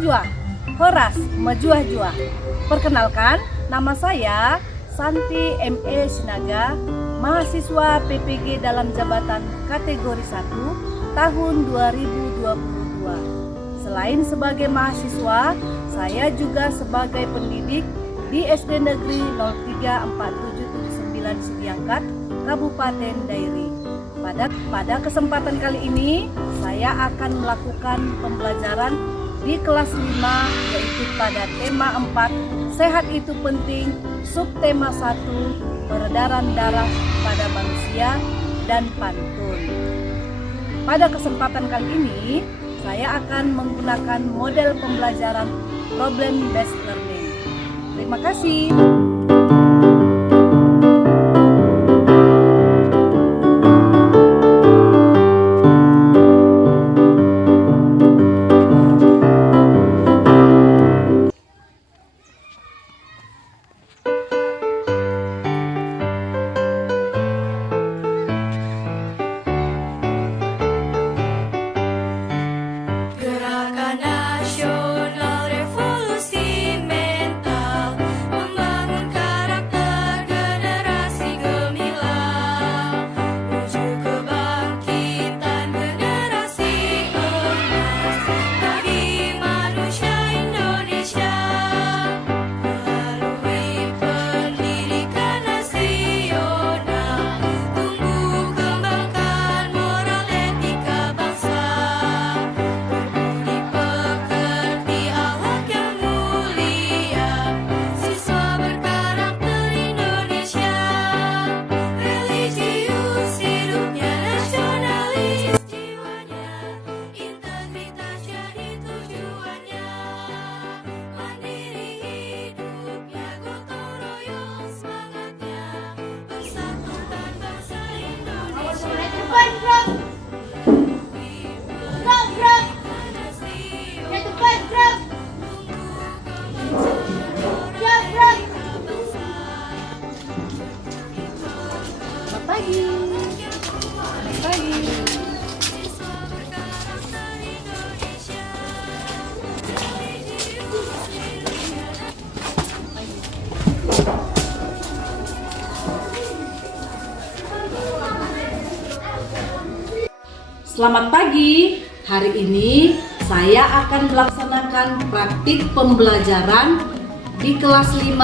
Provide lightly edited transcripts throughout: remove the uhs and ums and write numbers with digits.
jua, horas mejuah-juah. Perkenalkan, nama saya Santi ME Sinaga, mahasiswa PPG dalam jabatan kategori 1 tahun 2022. Selain sebagai mahasiswa, saya juga sebagai pendidik di SD Negeri 034779 Sidiangkat, Kabupaten Dairi. Pada kesempatan kali ini, saya akan melakukan pembelajaran di kelas 5, yaitu pada tema 4, sehat itu penting, subtema 1, peredaran darah pada manusia dan pantun. Pada kesempatan kali ini, saya akan menggunakan model pembelajaran problem based learning. Terima kasih. Selamat pagi. Hari ini saya akan melaksanakan praktik pembelajaran di kelas 5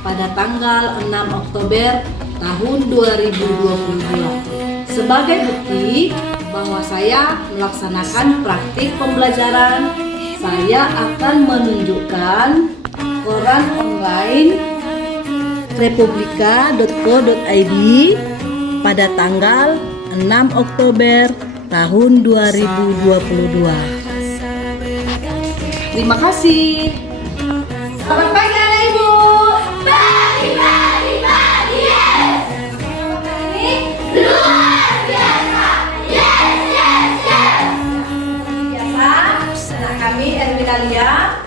pada tanggal 6 Oktober tahun 2022. Sebagai bukti bahwa saya melaksanakan praktik pembelajaran, saya akan menunjukkan koran online republika.co.id pada tanggal 6 Oktober tahun 2022. Terima kasih. Selamat pagi anak ibu. Pagi, yes. Ini luar biasa. Yes. Biasa, anak kami Erwinalia.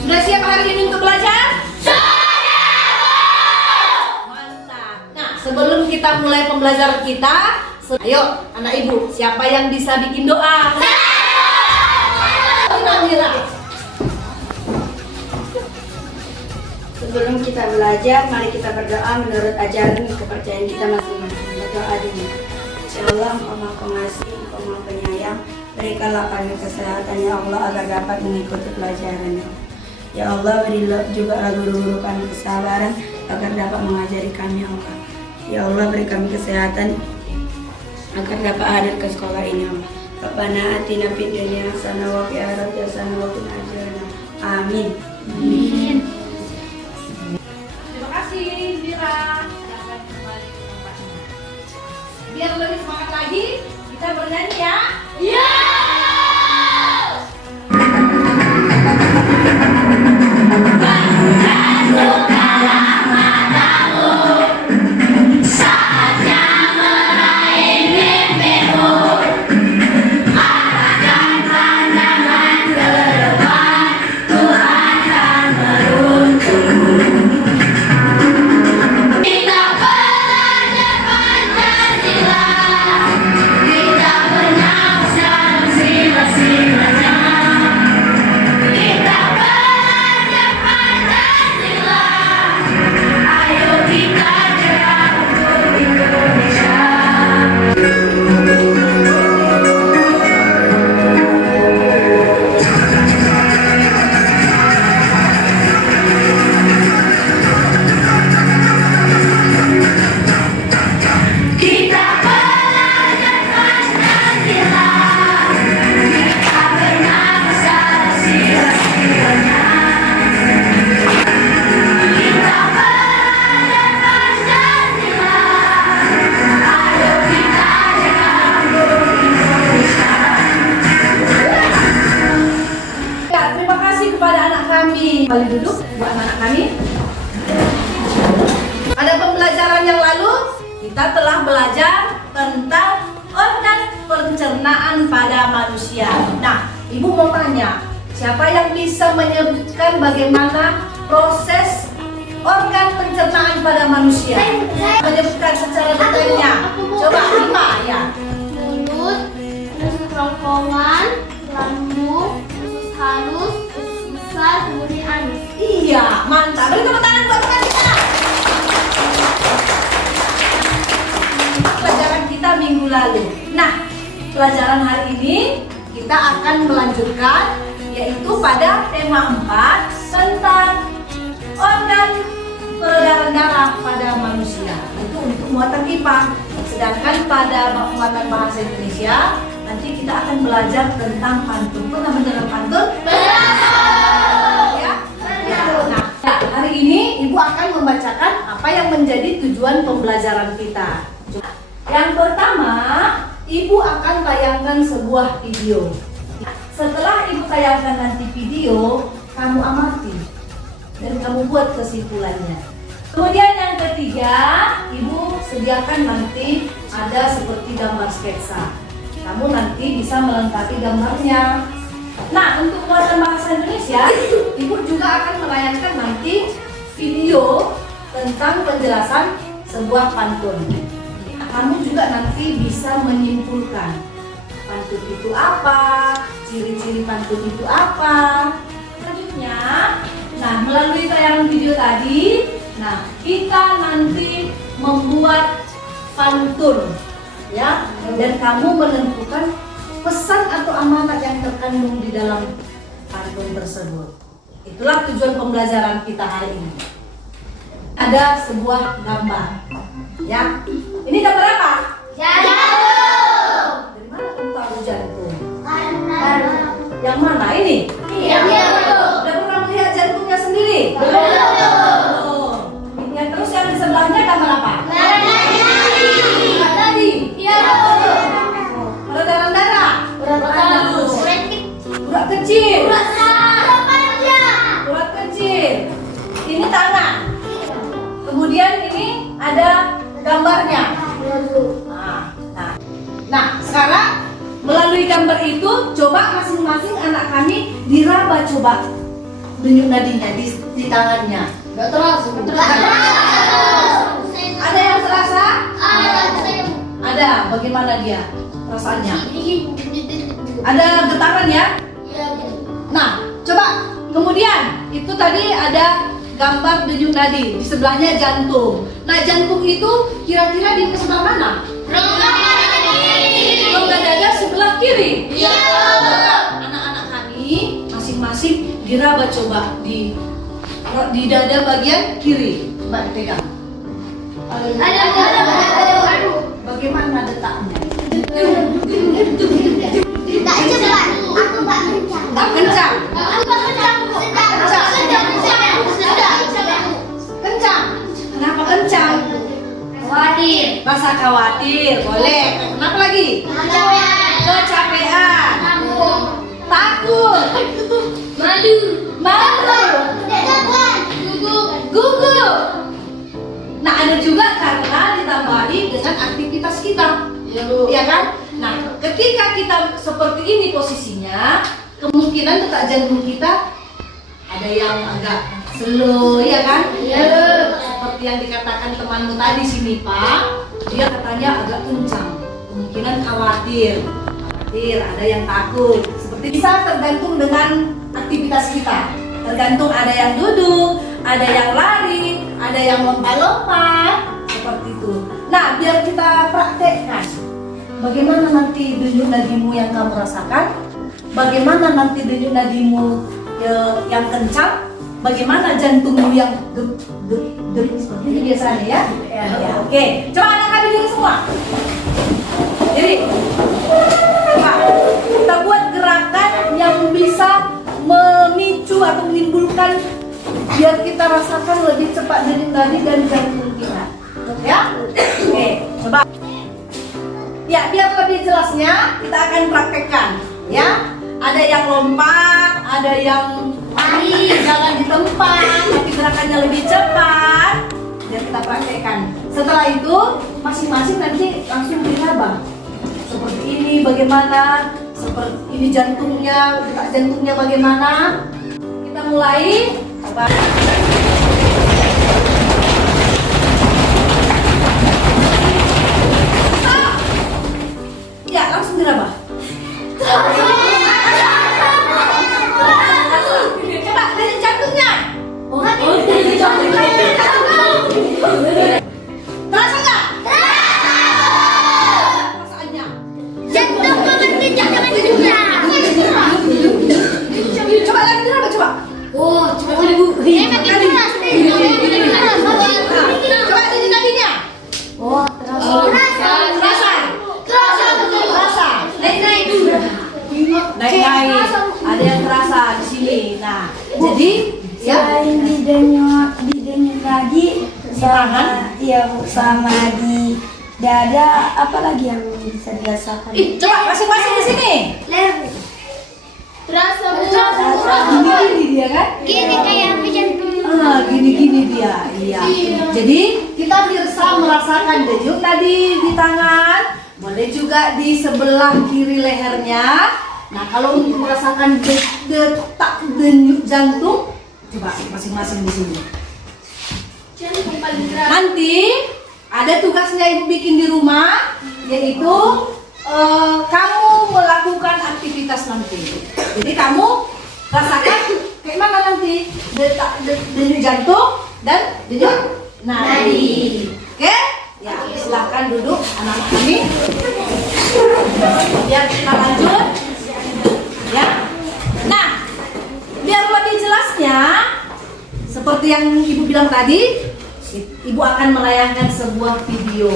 Sudah siap hari ini untuk belajar? Mantap. Nah, sebelum kita mulai pembelajaran kita, ayo anak ibu, siapa yang bisa bikin doa? Sebelum kita belajar, mari kita berdoa menurut ajaran kepercayaan kita masing-masing. Berdoa dulu. Ya Allah, Engkau Maha Pengasih, Engkau Maha Penyayang, berikanlah kami kesehatan ya Allah agar dapat mengikuti pelajaran. Ya Allah, berilah juga guru-guru kami kesabaran agar dapat mengajari kami Allah. Ya Allah, beri kami kesehatan agar dapat hadir ke sekolah ini Allah. Rabbana atina fid dunya hasanah wa fil akhirati hasanah wa qina adzabannar. Amin. Terima kasih Mira. Dapat kembali ke tempatnya. Biar lebih semangat lagi, kita bernyanyi ya. Iya. Kita belajar Pancasila, kita bernafsu sila-silanya. Kita belajar Pancasila, ayo kita gerak untuk Indonesia. Kita belajar Pancasila, kita bernafsu sila-silanya. Kita belajar Pancasila, ayo kita gerak untuk Indonesia. Ya, terima kasih kepada anak kami. Kembali duduk buat anak kami. Pada pembelajaran yang lalu, kita telah belajar tentang organ pencernaan pada manusia. Nah, Ibu mau tanya, siapa yang bisa menyebutkan bagaimana proses organ pencernaan pada manusia? Menyebutkan secara detailnya. Coba Lima ya. Mulut, terus kerongkongan, lambung, terus halus, terus besar, kemudian anus. Iya, mantap. Beri tepuk tangan buat teman kita. Pelajaran kita minggu lalu. Nah, pelajaran hari ini kita akan melanjutkan, yaitu pada tema 4 tentang organ peredaran darah pada manusia. Itu untuk muatan IPA. Sedangkan pada muatan bahasa Indonesia nanti kita akan belajar tentang pantun. Pernah mendengar pantun? Ya? Nah, hari ini Ibu akan membacakan apa yang menjadi tujuan pembelajaran kita. Yang pertama, Ibu akan tayangkan sebuah video. Setelah Ibu tayangkan nanti video, kamu amati dan kamu buat kesimpulannya. Kemudian yang ketiga, Ibu sediakan nanti ada seperti gambar sketsa. Kamu nanti bisa melengkapi gambarnya. Nah, untuk muatan bahasa Indonesia, Ibu juga akan menayangkan nanti video tentang penjelasan sebuah pantun. Kamu juga nanti bisa menyimpulkan pantun itu apa, ciri-ciri pantun itu apa. Selanjutnya, nah melalui tayangan video tadi, nah kita nanti membuat pantun, ya, dan kamu menentukan pesan atau amanat yang terkandung di dalam pantun tersebut. Itulah tujuan pembelajaran kita hari ini. Ada sebuah gambar, ya. Ini gambar apa? Jantung. Dari mana kamu tahu jantung? Karena Yang mana ini? yang Udah pernah melihat jantungnya sendiri? Belum. Yang terus yang di sebelahnya gambar apa? Apa tadi? Peredaran darah. Urat kecil. Urat kecil. Ini tangan. Kemudian ini ada gambarnya. Nah, sekarang melalui gambar itu, coba masing-masing anak kami diraba coba denyut nadinya di tangannya. Nggak terasa. Ada yang terasa? Ada. Bagaimana dia rasanya? Ada getaran ya? Nah, coba kemudian itu tadi ada gambar denyut nadi, di sebelahnya jantung. Nah, jantung itu kira-kira di sebelah mana? Rongga dada sebelah kiri. Iya. Anak-anak kami masing-masing diraba coba di dada bagian kiri. Coba dipegang. Ada. Bagaimana detaknya? Tak cepat. Aku tak kencang. Tak kencang. Aku tak kencang. Sedang. Kencang. Kenapa kencang? Khawatir. Rasa khawatir, boleh. Kenapa lagi? Kecapean. Takut. Malu. Gugup. Nah, ada juga karena ditambahi dengan aktivitas kita. Iya kan? Nah, ketika kita seperti ini posisinya, kemungkinan detak jantung kita ada yang agak slow, ya kan? Seperti yang dikatakan temanmu tadi sini, Pak. Dia katanya agak kencang. Kemungkinan khawatir, ada yang takut. Seperti bisa tergantung dengan aktivitas kita. Tergantung ada yang duduk, ada yang lari, ada yang lompat-lompat, seperti itu. Nah, biar kita praktekkan. Bagaimana nanti denyut nadimu yang kamu rasakan? Bagaimana nanti denyut nadimu yang kencang? Bagaimana jantungmu yang dep seperti ini biasanya ya? Ya, oke. Coba angkat diri semua. Jadi, coba kita buat gerakan yang bisa memicu atau menimbulkan biar kita rasakan lebih cepat denyut nadi dan jantung kita. Ya? Oke, coba. Ya, biar lebih jelasnya kita akan praktekkan, ya. Ada yang lompat, ada yang lari, jangan di tempat, tapi gerakannya lebih cepat. Biar kita praktekkan. Setelah itu, masing-masing nanti langsung diraba. Seperti ini bagaimana? Seperti ini jantungnya, detak jantungnya bagaimana? Kita mulai. Coba. Ya, langsung diraba. Coba dari jantungnya. Dari jantungnya. Terasa nggak? Perasaannya. Jantung berdetak dengan kencang. Coba lagi diraba, coba. Oh, coba ibu. Makin keras. Coba dari nadinya. Oh, terasa. Terasa. Naik. Ada yang terasa di sini. Nah, jadi ya Selain di denyut nadi tangan? Iya Bu, sama di dada, apalagi yang bisa dirasakan? Coba masing-masing di sini. Terasa. Gini dia kan? Gini kayak jantung. Gini dia. Iya. Jadi kita bisa merasakan denyut tadi di tangan, boleh juga di sebelah kiri lehernya. Nah, kalau untuk merasakan detak denyut jantung, coba masing-masing di sini. Jantung paling keras. Nanti ada tugasnya ibu bikin di rumah, yaitu kamu melakukan aktivitas nanti. Jadi kamu rasakan kayak mana nanti denyut jantung dan denyut nadi. Oke? Ya, silakan duduk anak-anak kami. Biar kita lanjut. Ya. Nah, biar lebih jelasnya, seperti yang ibu bilang tadi, ibu akan menayangkan sebuah video.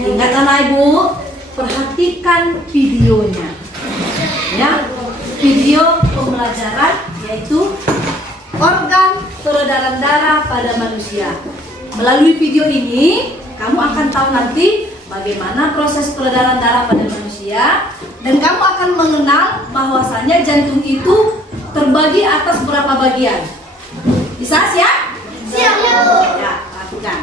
Ingat anak ibu, perhatikan videonya. Ya, video pembelajaran yaitu organ peredaran darah pada manusia. Melalui video ini, kamu akan tahu nanti bagaimana proses peredaran darah pada manusia, dan kamu akan mengenal bahwasanya jantung itu terbagi atas berapa bagian. Bisa siap? Siap. Ya, lakukan.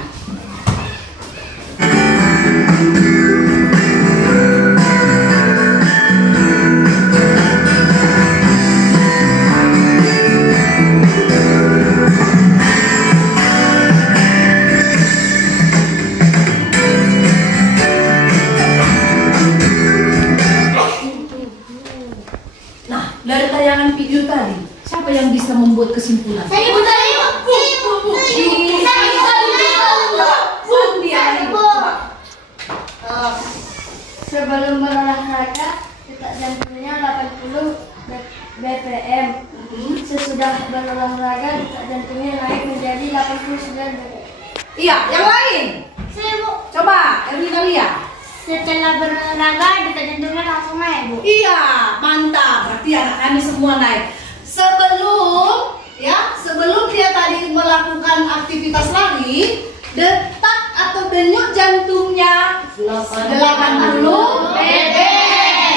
Nah, dari tayangan video tadi, siapa yang bisa membuat kesimpulan? Saya ibu. Sebelum berolahraga, detak jantungnya 80 BPM. Sesudah berolahraga, detak jantungnya naik menjadi 89 BPM. Iya, yang lain. Saya, Bu. Coba Erlina lihat. Setelah berolahraga, detak jantungnya langsung naik, Bu. Iya, mantap. Berarti anak kami semua naik. Sebelum dia tadi melakukan aktivitas lari, detak atau denyut jantungnya 80 BPM.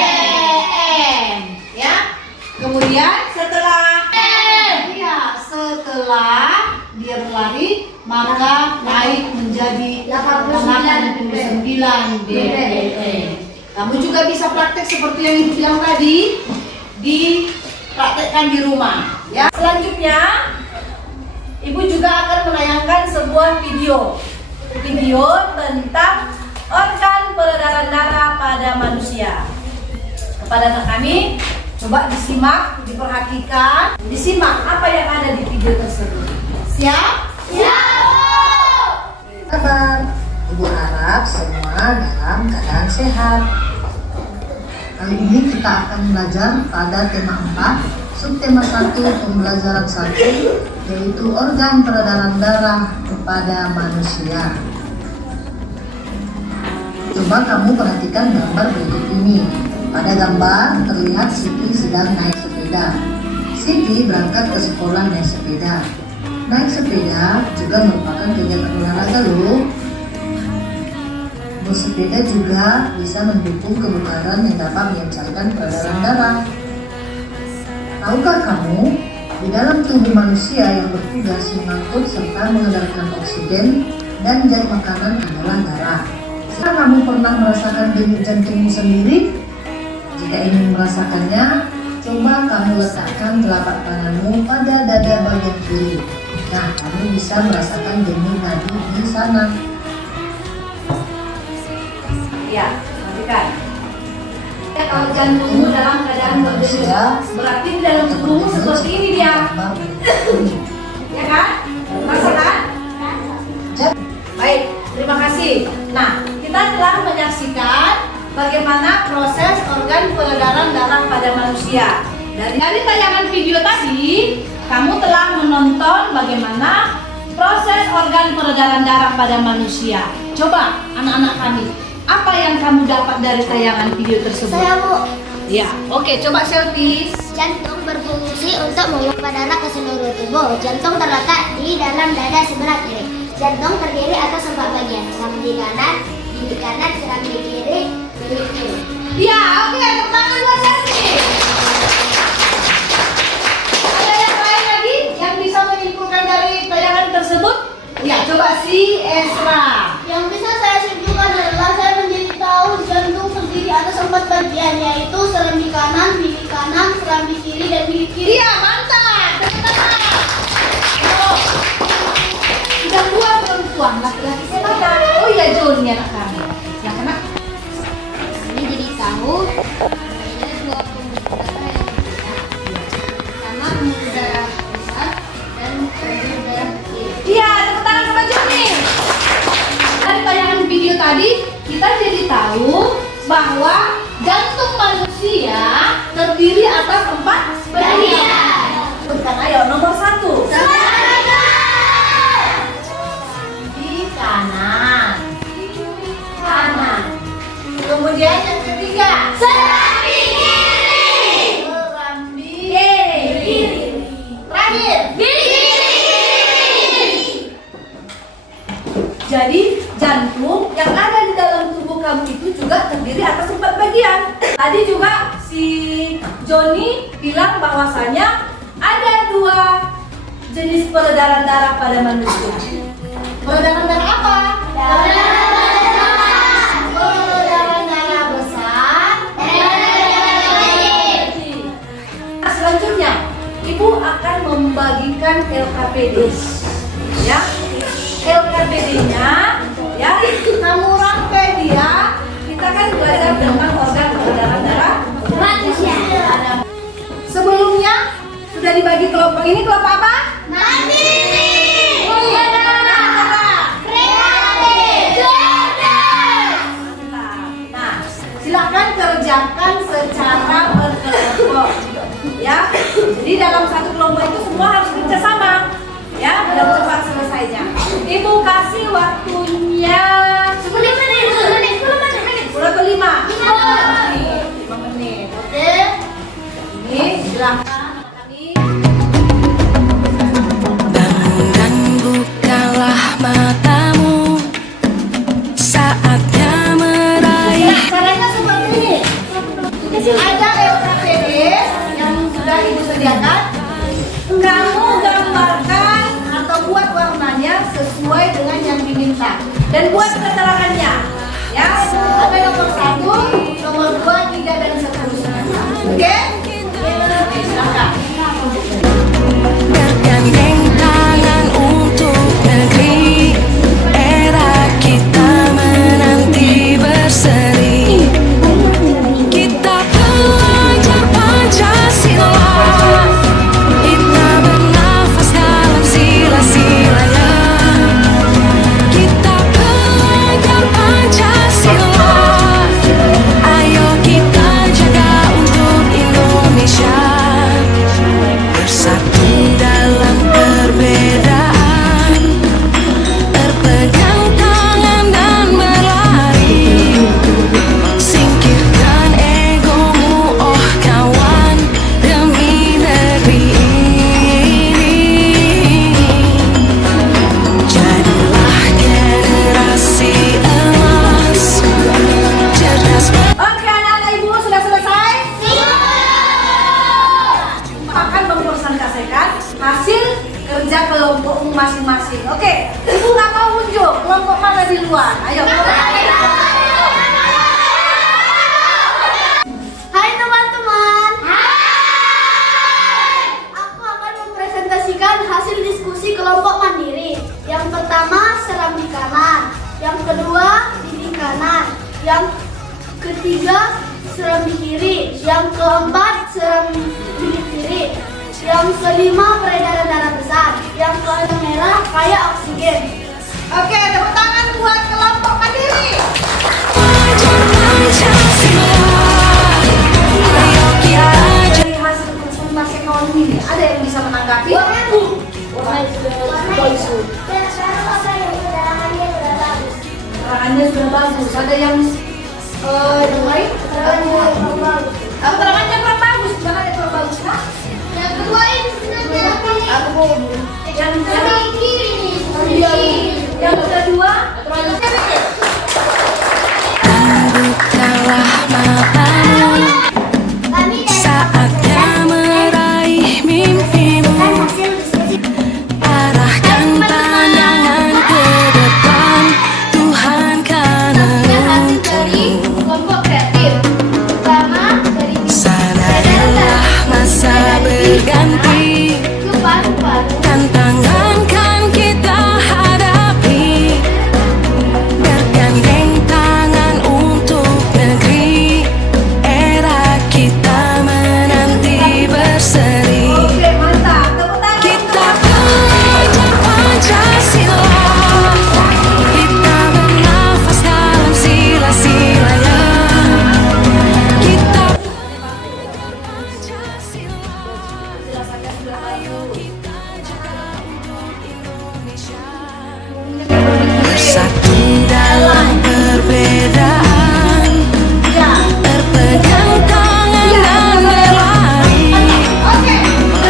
Ya. Kemudian setelah dia berlari, maka naik menjadi 89 BPM. Kamu juga bisa praktek seperti yang Ibu bilang tadi, dipraktekkan di rumah. Ya. Selanjutnya, Ibu juga akan menayangkan sebuah video tentang organ peredaran darah pada manusia. Kepada anak kami, coba disimak, diperhatikan, disimak apa yang ada di video tersebut. Siap? Siap! Kabar, Ibu harap semua dalam keadaan sehat. Kali ini kita akan belajar pada tema 4, subtema 1 pembelajaran 1, yaitu organ peredaran darah kepada manusia. Coba kamu perhatikan gambar berikut ini. Pada gambar terlihat Siti sedang naik sepeda. Siti berangkat ke sekolah naik sepeda. Naik sepeda juga merupakan kegiatan olahraga loh. Bersepeda juga bisa mendukung kebugaran yang dapat melancarkan peredaran darah. Tahukah kamu, di dalam tubuh manusia yang bertugas mengangkut serta mengedarkan oksigen dan zat makanan adalah darah. Jika kamu pernah merasakan denyut jantungmu sendiri? Jika ingin merasakannya, coba kamu letakkan telapak tanganmu pada dada bagian kiri. Nah, kamu bisa merasakan denyut nadi di sana. Ya, perhatikan. Ya, kalau jantungmu dalam keadaan berdenyut, berarti di dalam tubuhmu seperti ini dia. Ya kan? Rasakan? Baik, terima kasih. Nah, kita telah menyaksikan bagaimana proses organ peredaran darah pada manusia. Dari tayangan video tadi, kamu telah menonton bagaimana proses organ peredaran darah pada manusia. Coba anak-anak kami, apa yang kamu dapat dari tayangan video tersebut? Saya, Bu. Ya, oke, coba selfie. Jantung berfungsi untuk memompa darah ke seluruh tubuh. Jantung terletak di dalam dada sebelah kiri. Jantung terdiri atas 4 bagian, serambi di kanan, serambi di kiri, di kiri. Ya, oke, tepuk tangan buat selfie. Ada yang lain lagi yang bisa menyimpulkan dari tayangan tersebut? Ya, coba si Esra. Yang bisa saya simpulkan adalah saya menjadi tahu jantung terdiri atas 4 bagian, yaitu serambi kanan, serambi kiri, dan bilik kiri. Iya, mantap. Tepuk tangan. Oh. Sudah 2 perempuan, laki-laki siapa? Oh iya, Joni anak kami. Yang kena? Ini jadi tahu ada 2 pembuluh darah yang berbeda. Pertama pembuluh darah pusat dan pembuluh darah kiri. Iya, tepuk tangan sama Joni. Dari tayangan video tadi, kita jadi tahu bahwa jantung manusia terdiri atas 4 bagian. Bukan, ayo nomor 1. Di kanan. Kemudian yang ketiga, serambi kiri. Serambi kiri. Terakhir, bilik kiri. Jadi jantung yang ada di dalam tubuh kamu itu juga terdiri atas 4 bagian. Tadi juga si Joni bilang bahwasanya ada 2 jenis peredaran darah pada manusia. Peredaran darah apa? Peredaran darah besar. Nah, selanjutnya, Ibu akan membagikan LKPD. Ya, LKPD-nya, ya, kamu rangkai dia. Kita kan belajar tentang organ peredaran darah manusia. Sebelumnya sudah dibagi kelompok ini, kelompok apa? Mandiri. Nah, silakan kerjakan secara berkelompok, ya. Jadi dalam satu kelompok itu semua harus kerjasama, ya, biar cepat selesainya. Ibu kasih kasih waktunya 10 menit. 10 atau 5? 5 menit. Oke. Ini silahkan kami. Bangun dan bukalah matamu, saatnya meraih. Caranya seperti ini. Ada LKPD yang sudah Ibu sediakan. Kamu gambarkan atau buat warnanya sesuai dengan yang diminta. Dan buat keterangannya. Ya, ada nomor 1, nomor 2, 3, dan seterusnya. Oke? Silakan. Bergandeng tangan untuk negeri, era kita menanti berseri. Kita belajar Pancasila, kita bernafas dalam sila-silanya. Kita belajar Pancasila, ayo kita jaga untuk Indonesia. Bersatu dalam perbedaan, berpegang tangan dan berlari. Singkirkan egomu, oh kawan, demi negeri ini. Jadilah generasi emas, cerdas. Oke, anak-anak Ibu sudah selesai? Akan mempresentasikan hasil kerja kelompokmu masing-masing. Oke, Ibu nggak mau unjuk kelompok mana di luar? Ayo. Hai teman-teman. Hai. Aku akan mempresentasikan hasil diskusi kelompok mandiri. Yang pertama seram di kanan, yang kedua di kanan, yang ketiga seram di kiri, yang keempat seram di kiri, yang kelima peredaran darah besar, yang keenam merah kayak oksigen. Oke, tepuk tangan buat kelompok mandiri. Dari hasil presentasi kawan ini, ada yang bisa menanggapi? Keterangannya sudah bagus. Ada yang lain? Keterangannya kurang bagus. Jangan ada kurang bagus, Kak. Yang kedua ini sebenarnya Yang kedua, Bukalah matamu, saatnya meraih mimpimu. Arahkan pandangan ke depan, Tuhan kan dari menuntunmu. kelompok kreatif. Pertama dari Sadarilah masa berganti, ke paru-paru. tantangan kan kita hadapi. Bergandeng tangan untuk negeri, era kita menanti berseri. oke mantap. Tepuk tangan. Kita belajar Pancasila, kita bernafas dalam sila-silanya. Kita belajar Pancasila, ayo kita jaga untuk Indonesia. Bersatu dalam perbedaan, berpegang tangan dan berlari.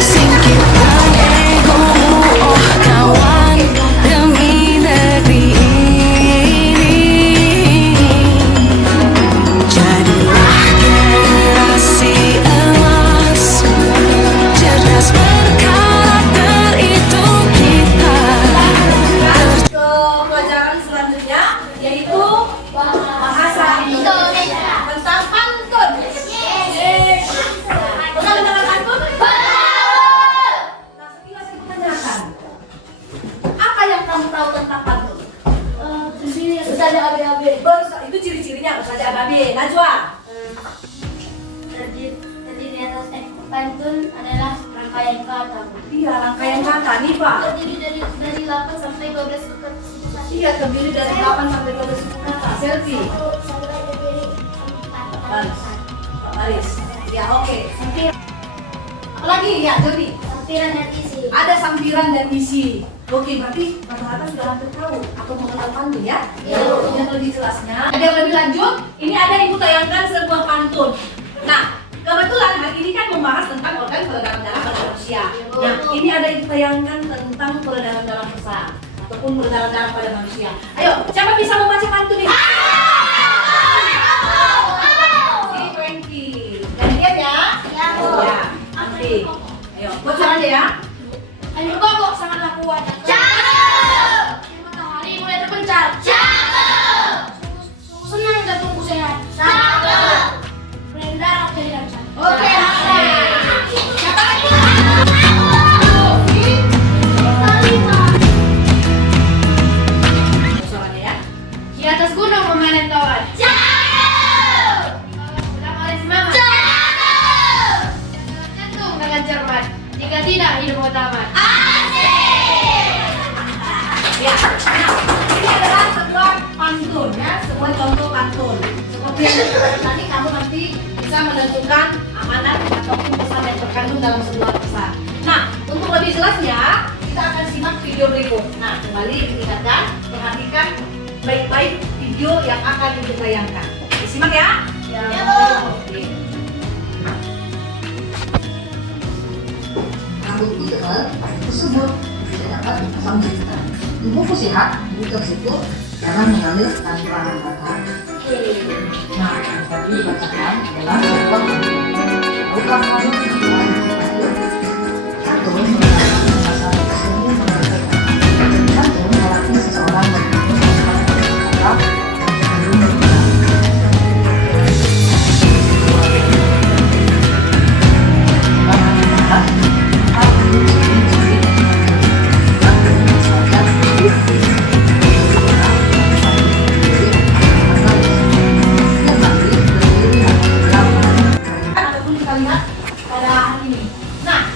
Singkirkan egomu, oh kawan, demi negeri ini. Jadilah generasi emas, cerdas berkarakter, itu kita. Ke pelajaran selanjutnya yaitu bahasa Indonesia tentang pantun. Benar tentang pantun? Nah, sekilas Ibu tanyakan. Apa yang kamu tahu tentang pantun? Di sini ada AB-AB. Itu ciri-cirinya harus ada ABB. Najwa. Terdiri atas pantun adalah rangkaian kata. Iya, rangkaian kata nih Pak. Terdiri dari 8 sampai 12 kata. Iya, terdiri dari 8 sampai 12 kata. Selfie. Baris. Pak Baris. Ya, oke. Sampiran. Apalagi ya, Jody. Sampiran dan isi. Ada sampiran dan isi. Oke, berarti rata-rata sudah hampir tahu atau mengenal pantun ya? Yang lebih jelasnya, agar lebih lanjut, ini ada ibu tayangkan sebuah pantun. Nah, kebetulan hari ini kan membahas tentang organ peredaran darah pada manusia. Nah, ini ada ibu tayangkan tentang peredaran darah besar ataupun peredaran darah pada manusia. Ayo, siapa bisa membaca pantun ini? Gantian ya? Ya, nanti. Ayo, bocoran ya. Ayo kok sangatlah kuat. Cakep. Matahari mulai terbencar. Cakep. Senang jantungku sehat. Cakep. Berendah jadi lancar. Oke. Siapa lagi? Bocorannya ya. Di atas gunung memanen kawan. Cakep. Pulang oleh si mama. Cakep. Jantung dengan cermat. Jika tidak hidup tamat. Ya, nah, ini adalah sebuah pantun ya, sebuah contoh pantun. Seperti yang tadi kamu nanti bisa menentukan amanat ataupun pesan yang terkandung dalam sebuah pesan. Nah, untuk lebih jelasnya, kita akan simak video berikut. Nah, kembali diingatkan, perhatikan baik-baik video yang akan ditayangkan. Disimak ya. Ya, Oke. Rambut putih tersebut tidak dapat dipasang jilbab. Tubuhku sehat, buku tersebut jangan mengambil tanpa bahan. Nah, yang tadi dibacakan adalah sebuah tahukah kamu satu menggunakan bahasa tersebut satu melatih seseorang berbicara kata sebelum berbicara. Ataupun kita lihat pada hari ini. Nah,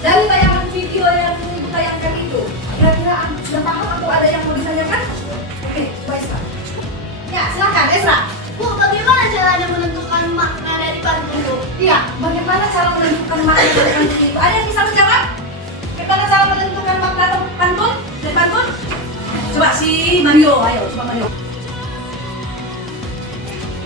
dari tayangan video yang ditayangkan itu, kira-kira sudah paham atau ada yang mau ditanyakan? Oke, coba Esra. Ya, silakan Esra. Bu, bagaimana caranya menentukan makna dari pantun itu? Iya, bagaimana cara menentukan makna dari pantun itu? Ada yang bisa menjawab? Bagaimana cara menentukan makna pantun dari pantun? Coba si Mario, ayo, coba Mario.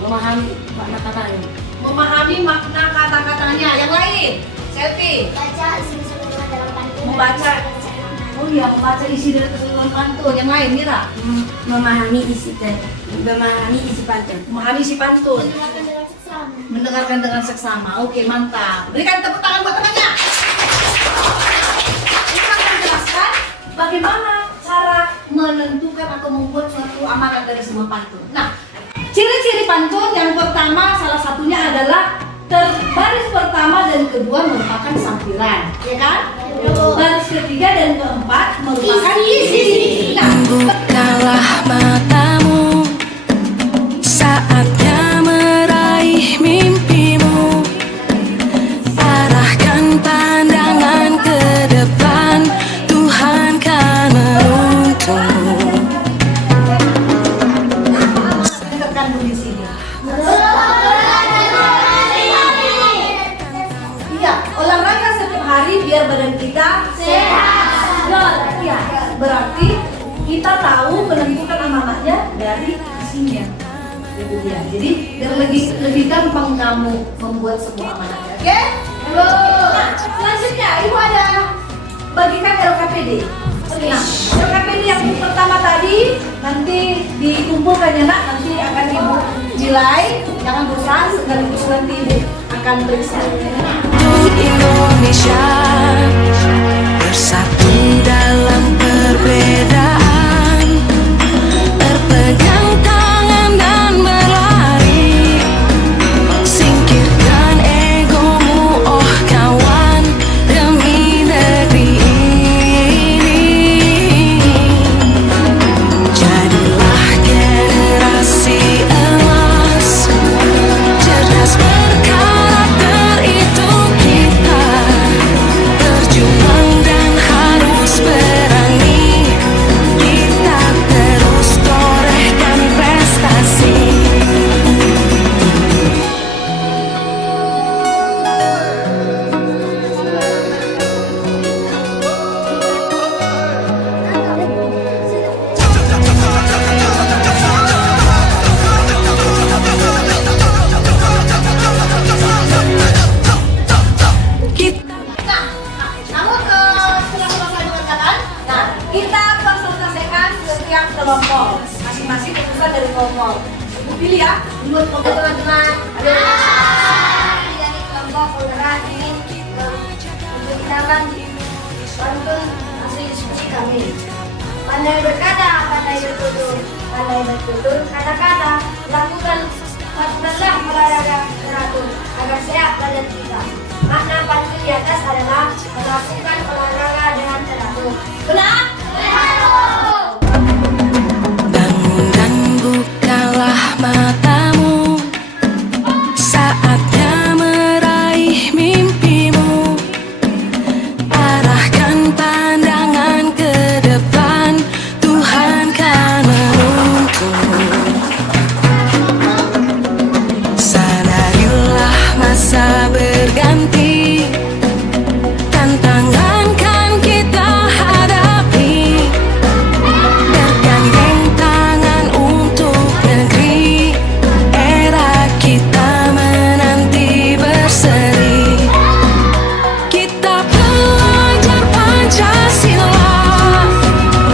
Memahami makna katanya. Memahami makna kata-katanya. Yang lain, Selfie. Baca isi keseluruhan dalam pantun. Membaca. Oh iya, membaca isi dari keseluruhan pantun. Yang lain, Mira. Memahami isi pantun. Memahami isi pantun. Mendengarkan dengan seksama. Mendengarkan dengan seksama. Oke, mantap. Berikan tepuk tangan buat temannya. Kita akan menjelaskan bagaimana cara menentukan atau membuat suatu amanat dari sebuah pantun. Nah, ciri-ciri pantun yang pertama salah satunya adalah baris pertama dan kedua merupakan sampiran, ya kan? Baris ketiga dan keempat merupakan isi. Nah, Bukalah matamu, saatnya meraih mimpimu. Arahkan pandangan ke depan, Tuhan kan menuntunmu. terkandung di sini. Iya, olahraga setiap hari biar badan kita sehat. Iya, berarti kita tahu menentukan amanatnya dari isinya. Ya, jadi biar lebih gampang kamu membuat sebuah amanatnya. Oke? Nah, selanjutnya Ibu ada bagikan LKPD. Nah, LKPD yang pertama tadi nanti dikumpulkan ya nak, nanti akan Ibu nilai, jangan bosan, sekaligus nanti Ibu akan periksa. Untuk Indonesia bersatu dalam perbedaan, berpegang tangan dan berlari, singkirkan egomu oh kawan, demi negeri ini. Jadilah generasi emas, cerdas berkarakter itu kita. yang kelompok. Masing-masing urusan dari kelompok. Ibu pilih ya. Menurut teman-teman. Ada Dari kelompok saudara ingin menceritakan pantun hasil diskusi kami. Pandai berkata, pandai bertutur, pandai bertutur kata-kata, lakukanlah olahraga teratur agar sehat badan kita. Makna pantun di atas adalah melakukan olahraga dengan teratur. Benar? Bangun dan bukalah matamu, saatnya meraih mimpimu. Arahkan pandangan ke depan, Tuhan kan menuntun. Sadarilah masa berganti, tantangan kan kita hadapi. Bergandeng tangan untuk negeri, era kita menanti berseri. Kita belajar Pancasila,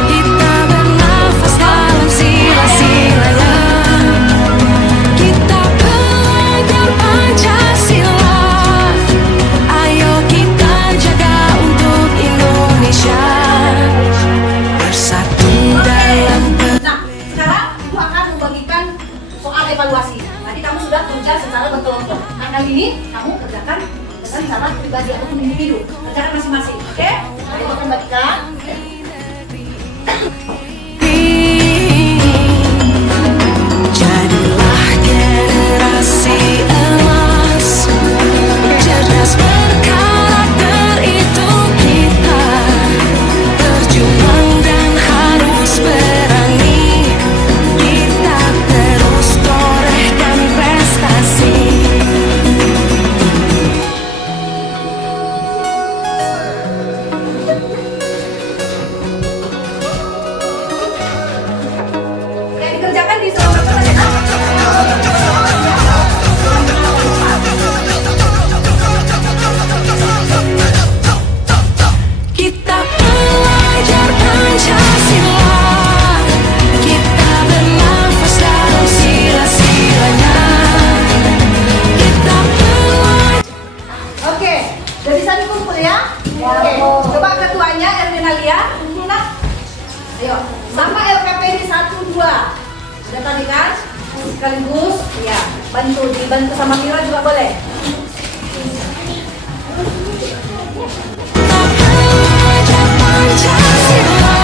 kita bernafas dalam sila-silanya. Kita belajar Pancasila, ayo kita jaga untuk Indonesia. Bersatu dalam Nah, sekarang Ibu akan membagikan soal evaluasi. Tadi kamu sudah kerja secara berkelompok. Nah, kali ini kamu kerjakan dengan cara pribadi atau individu. Kerjakan masing-masing, oke? Nah, Ibu akan bagikan. Jadilah generasi emas, cerdas berkarakter itu kita. Berjuang dan harus berani, kita terus torehkan prestasi. Yang dikerjakan di seluruh Kita belajar Pancasila, kita bernafas dalam sila-silanya. Kita belajar. Oke, udah bisa dikumpul ya? Oke, coba ketuanya Erwinalia, kumpul nak. Ayo, sama LKPD 1, 2. Sudah tadi kan? Sekaligus, ya, dibantu sama Mira juga boleh. Belajar Pancasila,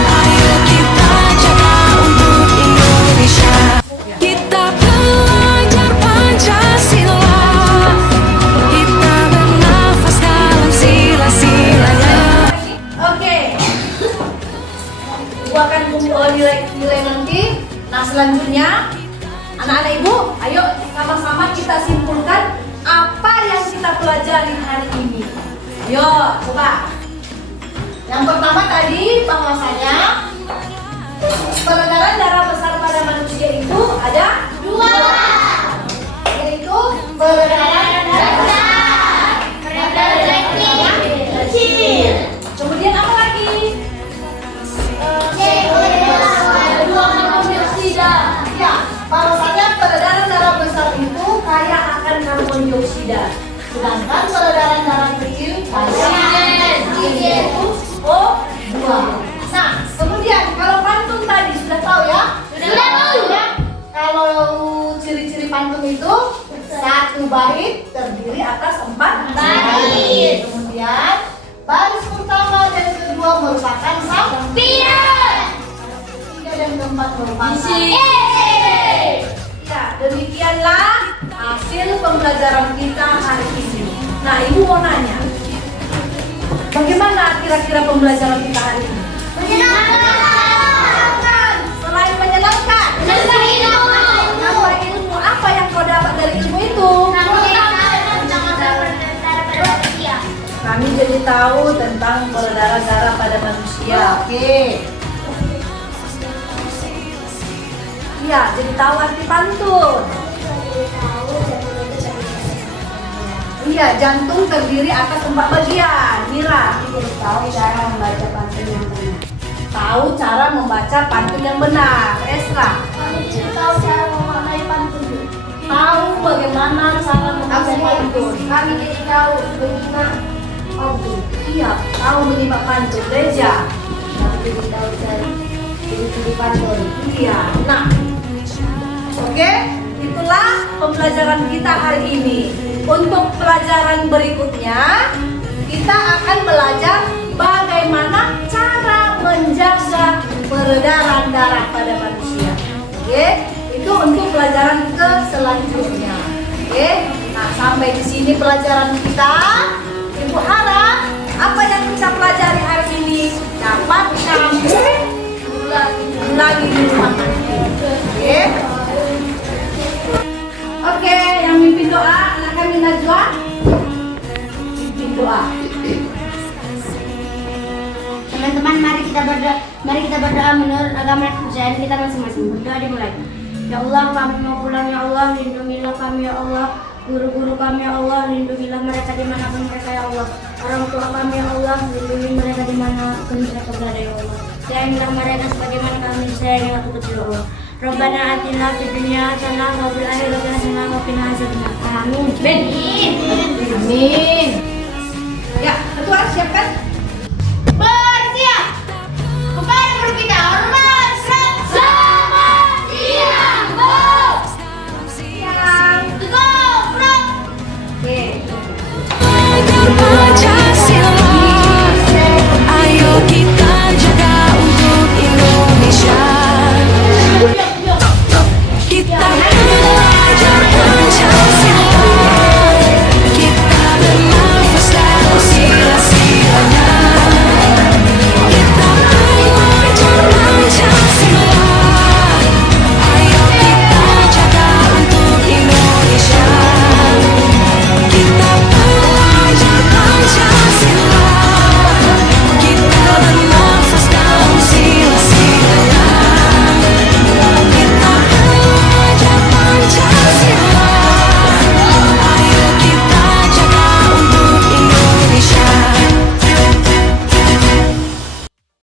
ayo kita jaga untuk Indonesia. Kita belajar Pancasila, kita bernafas dalam sila-silanya. Oke. Ibu akan kumpul nilai nanti. Nah, selanjutnya anak-anak Ibu, ayo sama-sama kita simpulkan apa yang kita pelajari hari ini. Ayo, coba. Yang pertama tadi bahwasanya peredaran darah besar pada manusia itu ada 2, yaitu peredaran darah besar, peredaran kecil. Kemudian apa lagi? Ya, bahwasanya peredaran darah besar itu kaya akan karbon dioksida, sedangkan peredaran darah kecil kaya yaitu O2. Nah, kemudian kalau pantun tadi sudah tahu ya? Sudah tahu ya? Kalau ciri-ciri pantun itu 1 bait terdiri atas 4 bait. Kemudian baris pertama dan kedua merupakan sampiran. Ketiga dan keempat merupakan ya, demikianlah hasil pembelajaran kita hari ini. Nah, Ibu mau nanya, bagaimana kira-kira pembelajaran kita hari ini? Menyenangkan. Selain menyenangkan, nambah ilmu. Apa yang kau dapat dari ilmu itu? Kami jadi tahu tentang peredaran darah pada manusia. Oke. Iya, jadi tahu arti pantun. Iya, jantung terdiri atas 4 bagian. Mira, Jadi tahu cara membaca pantun yang benar. tahu cara membaca pantun yang benar. Esra, Kami tidak tahu cara memaknai pantun. tahu bagaimana cara membaca pantun? Kami tidak tahu menyimak pantun. Iya, tahu menyimak pantun. Reja, Kami tidak tahu cara ciri-ciri pantun. iya. Nah, oke, itulah pembelajaran kita hari ini. Untuk pelajaran berikutnya, kita akan belajar bagaimana cara menjaga peredaran darah pada manusia. Oke, itu untuk pelajaran ke selanjutnya. Oke, nah sampai di sini pelajaran kita. Ibu harap apa yang kita pelajari hari ini dapat kamu ulangi di rumah nanti. Oke. Oke, yang mimpin doa anak kami Najwa. Mimpin doa. Teman-teman, mari kita berdoa menurut agama dan kepercayaan kita masing-masing. Berdoa dimulai. Ya Allah, kami mau pulang ya Allah, lindungilah kami ya Allah. Guru-guru kami ya Allah, lindungilah mereka dimanapun mereka ya Allah. Orang tua kami ya Allah, lindungi mereka dimanapun mereka berada ya Allah. Sayangilah mereka sebagaimana kami sayangi waktu kecil ya Allah. Rabbana atina fid dunya hasanah wa fil akhirati hasanah wa qina adzabannar. Amin. Amin. Ya, ketua siapkan.